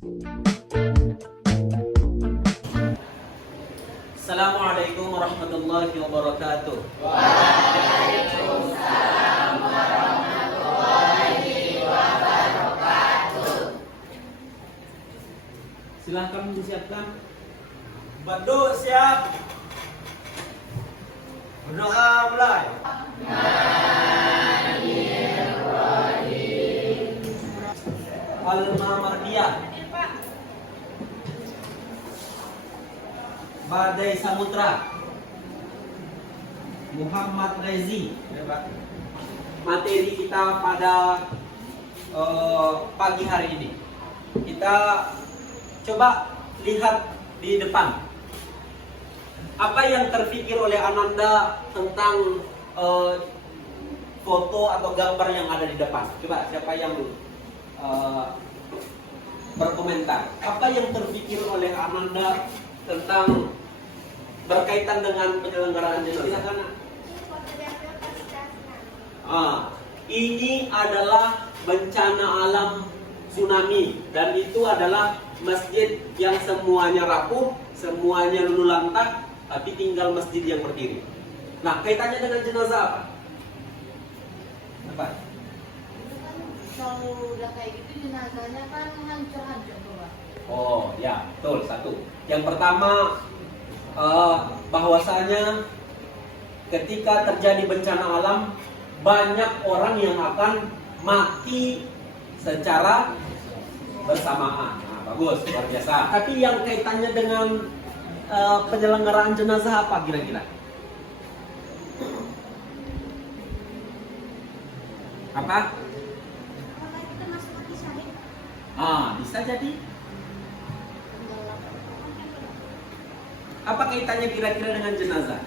Assalamualaikum warahmatullahi wabarakatuh. Waalaikumsalam warahmatullahi wabarakatuh. Silahkan disiapkan. Banduk siap. Berdoa mulai. Al-Mamardiyah. Badai Samudra. Muhammad Rezi. Materi kita pada pagi hari ini. Kita coba lihat di depan. Apa yang terpikir oleh Ananda tentang foto atau gambar yang ada di depan? Coba siapa yang berkomentar? Apa yang terpikir oleh Ananda tentang berkaitan dengan penyelenggaraan jenazah? Ini adalah bencana alam tsunami, dan itu adalah masjid yang semuanya rapuh, semuanya lulu lantak, tapi tinggal masjid yang berdiri. Nah, kaitannya dengan jenazah apa? Apa? Kalau udah kayak gitu jenazahnya kan hancur-hancur Pak. Oh ya, betul. Satu. Yang pertama, bahwasanya ketika terjadi bencana alam, banyak orang yang akan mati secara bersamaan. Nah, bagus, luar biasa. Tapi yang kaitannya dengan penyelenggaraan jenazah apa kira-kira? Apa? Apakah kita masuk mati syahid? Bisa jadi. Apa kaitannya kira-kira dengan jenazah?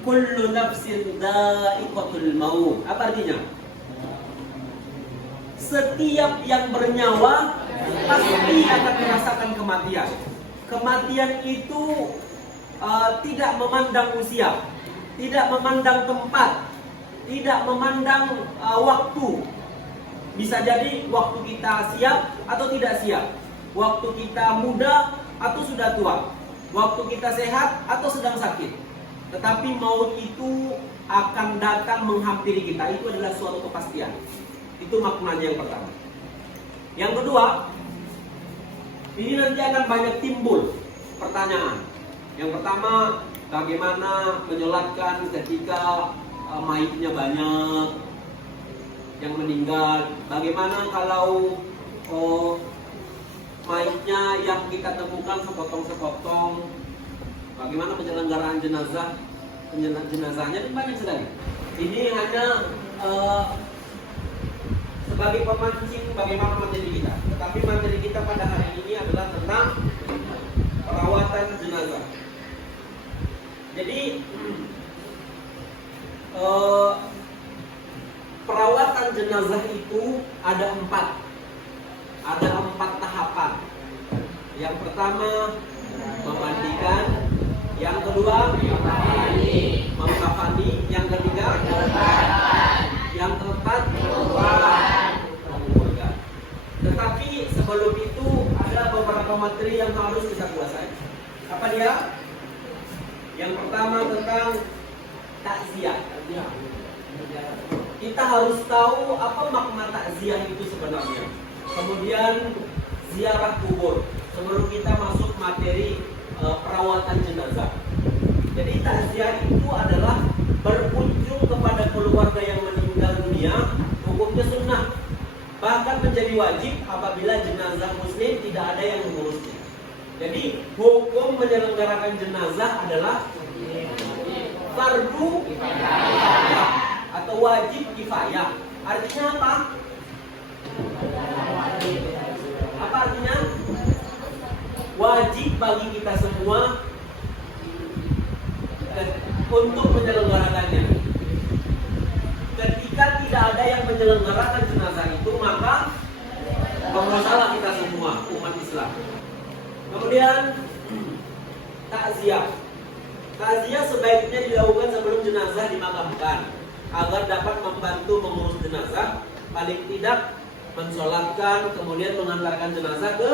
Kullu nafsin dha'iqatul maut. Apa artinya? Setiap yang bernyawa pasti akan merasakan kematian. Kematian itu tidak memandang usia, tidak memandang tempat, tidak memandang waktu. Bisa jadi waktu kita siap atau tidak siap, waktu kita muda atau sudah tua, waktu kita sehat atau sedang sakit. Tetapi maut itu akan datang menghampiri kita. Itu adalah suatu kepastian. Itu maknanya yang pertama. Yang kedua, ini nanti akan banyak timbul pertanyaan. Yang pertama, bagaimana menyolatkan ketika mayitnya banyak yang meninggal? Bagaimana kalau mayitnya yang kita temukan sepotong-sepotong? Bagaimana penyelenggaraan jenazah? Jenazahnya itu banyak sekali. Ini hanya sebagai pemancing bagaimana materi kita. Tetapi materi kita pada hari ini adalah tentang perawatan jenazah. Jadi perawatan jenazah itu ada empat tahapan. Yang pertama memandikan, yang kedua mengkafani, yang ketiga yang keempat menguburkan. Tetapi sebelum itu ada beberapa materi yang harus kita kuasai. Apa dia? Yang pertama tentang takziah. Kita harus tahu apa makna takziah itu sebenarnya. Kemudian ziarah kubur sebelum kita masuk materi perawatan jenazah. Jadi takziah itu adalah berkunjung kepada keluarga yang meninggal dunia. Hukumnya sunnah, bahkan menjadi wajib apabila jenazah muslim tidak ada yang mengurusnya. Jadi hukum menyelenggarakan jenazah adalah fardu kifayah atau wajib kifayah. Artinya apa? Apa artinya? Wajib bagi kita semua untuk menyelenggarakannya. Ketika tidak ada yang menyelenggarakan jenazah itu, maka bermasalah kita semua umat Islam. Kemudian takziah. Takziah sebaiknya dilakukan sebelum jenazah dimakamkan agar dapat membantu mengurus jenazah. Paling tidak mensolatkan, kemudian mengantarkan jenazah ke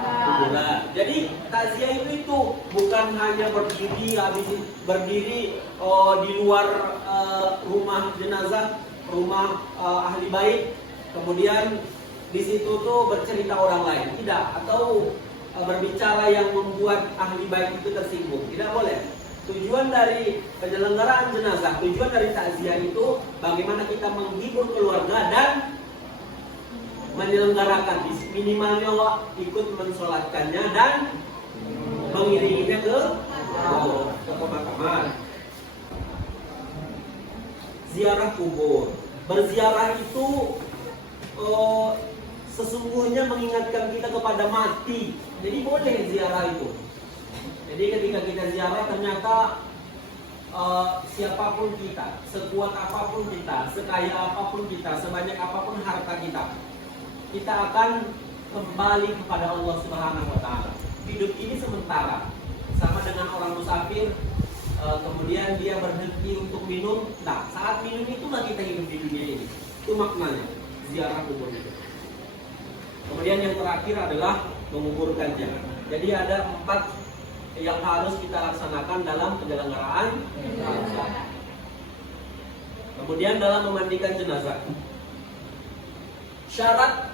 kuburan. Jadi takziah itu bukan hanya berdiri di luar rumah jenazah, rumah ahli bait, kemudian di situ tuh bercerita orang lain, tidak, atau berbicara yang membuat ahli bait itu tersinggung, tidak boleh. Tujuan dari penyelenggaraan jenazah, tujuan dari takziah itu bagaimana kita menghibur keluarga dan menyelenggarakan, minimalnya ikut mensolatkannya dan mengiringinya ke pemakaman. Ziarah kubur, berziarah itu sesungguhnya mengingatkan kita kepada mati. Jadi boleh ziarah itu. Jadi ketika kita ziarah ternyata siapapun kita, sekuat apapun kita, sekaya apapun kita, sebanyak apapun harta kita akan kembali kepada Allah Subhanahu wa taala. Hidup ini sementara. Sama dengan orang musafir, kemudian dia berhenti untuk minum. Nah, saat minum itulah kita hidup di dunia ini. Itu maknanya ziarah kubur itu. Kemudian yang terakhir adalah menguburkannya. Jadi ada 4 yang harus kita laksanakan dalam penyelenggaraan jenazah. Kemudian dalam memandikan jenazah, syarat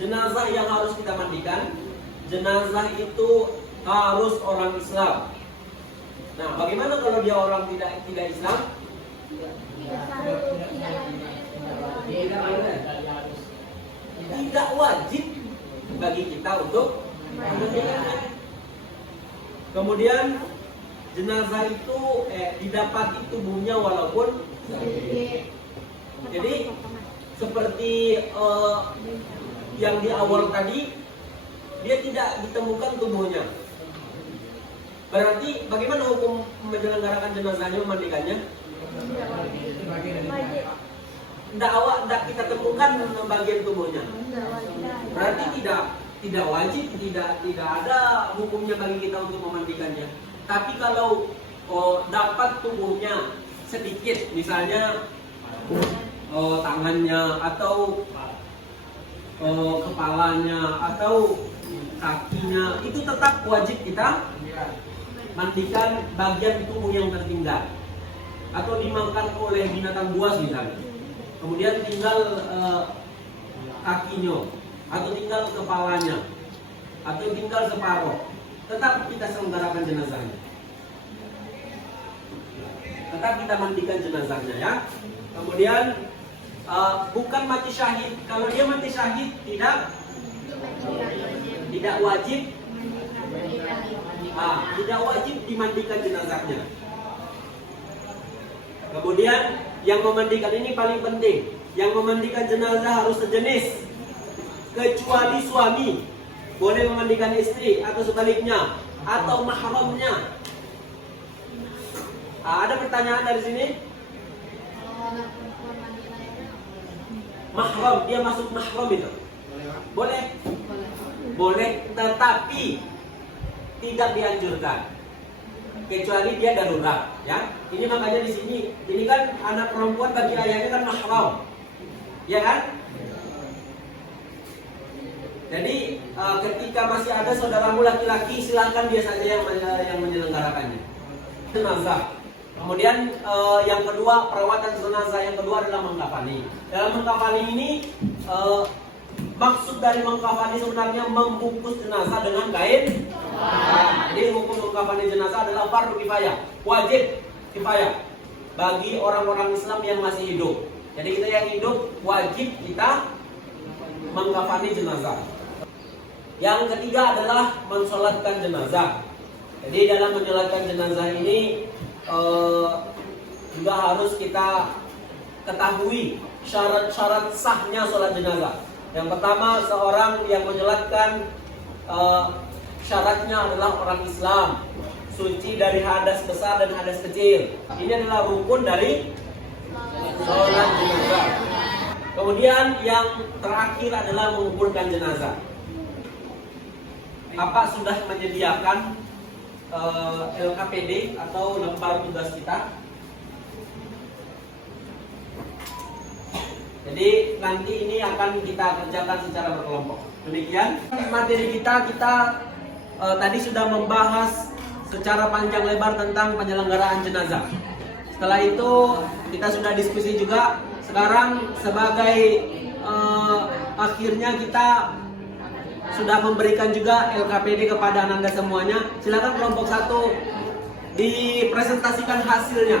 jenazah yang harus kita mandikan, jenazah itu harus orang Islam. Nah, bagaimana kalau dia orang tidak Islam? Tidak wajib bagi kita untuk memandikannya. Kemudian jenazah itu didapati tubuhnya walaupun jadi seperti yang di awal tadi, dia tidak ditemukan tubuhnya. Berarti bagaimana hukum menyelenggarakan jenazahnya, memandikannya? Tidak kita temukan bagian tubuhnya. Berarti tidak wajib, tidak ada hukumnya bagi kita untuk memandikannya. Tapi kalau dapat tubuhnya sedikit, misalnya tangannya atau kepalanya atau kakinya, itu tetap wajib kita mandikan bagian tubuh yang tertinggal. Atau dimakan oleh binatang buas misalnya, kemudian tinggal kakinya, atau tinggal kepalanya, atau tinggal separuh, tetap kita selenggarakan jenazahnya. Tetap kita mandikan jenazahnya ya. Kemudian bukan mati syahid. Kalau dia mati syahid tidak wajib, tidak wajib dimandikan jenazahnya. Kemudian yang memandikan ini paling penting. Yang memandikan jenazah harus sejenis, kecuali suami. Boleh memandikan istri atau sebaliknya, atau mahramnya. Ada pertanyaan dari sini? Mahram, dia masuk mahram itu boleh? Boleh, tetapi tidak dianjurkan kecuali dia darurat ya. Ini makanya di sini, ini kan anak perempuan bagi ayahnya kan mahram, ya kan? Jadi ketika masih ada saudaramu laki-laki, silahkan dia saja yang menyelenggarakannya jenazah. Kemudian yang kedua, perawatan jenazah yang kedua adalah mengkafani. Dalam mengkafani ini maksud dari mengkafani sebenarnya membungkus jenazah dengan kain. Jadi hukum mengkafani jenazah adalah fardu kifayah, wajib kifayah bagi orang-orang Islam yang masih hidup. Jadi kita yang hidup wajib kita mengkafani jenazah. Yang ketiga adalah mensolatkan jenazah. Jadi dalam mensolatkan jenazah ini juga harus kita ketahui syarat-syarat sahnya sholat jenazah. Yang pertama, seorang yang menyolatkan syaratnya adalah orang Islam, suci dari hadas besar dan hadas kecil. Ini adalah rukun dari sholat jenazah. Kemudian yang terakhir adalah menguburkan jenazah. Bapak sudah menyediakan LKPD atau lembar tugas kita. Jadi nanti ini akan kita kerjakan secara berkelompok. Demikian materi kita tadi sudah membahas secara panjang lebar tentang penyelenggaraan jenazah. Setelah itu kita sudah diskusi juga. Sekarang sebagai akhirnya kita sudah memberikan juga LKPD kepada Ananda semuanya. Silakan kelompok 1 dipresentasikan hasilnya.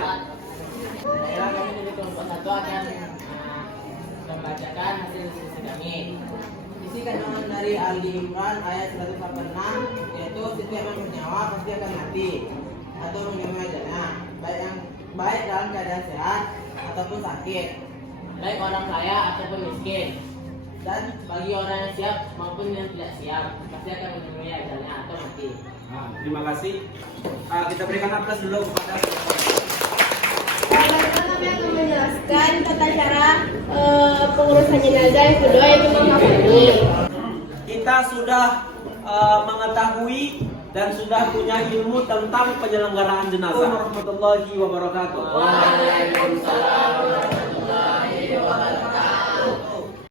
Baiklah, kami dari kelompok 1 akan membacakan hasil diskusi kami. Isi kandungan dari Ali Imran ayat 146, yaitu setiap yang bernyawa pasti akan mati atau menerima ajalnya, baik dalam keadaan sehat ataupun sakit, baik orang kaya ataupun miskin, dan bagi orang yang siap maupun yang tidak siap pasti akan menerima ajalnya atau mati. Terima kasih. Kita berikan aplaus dulu kepada Bagaimana kami akan menjelaskan tata cara pengurusan jenazah yang kedua yaitu mengkafani. kita sudah mengetahui dan sudah punya ilmu tentang penyelenggaraan jenazah. Warahmatullahi wabarakatuh. Waalaikumsalam.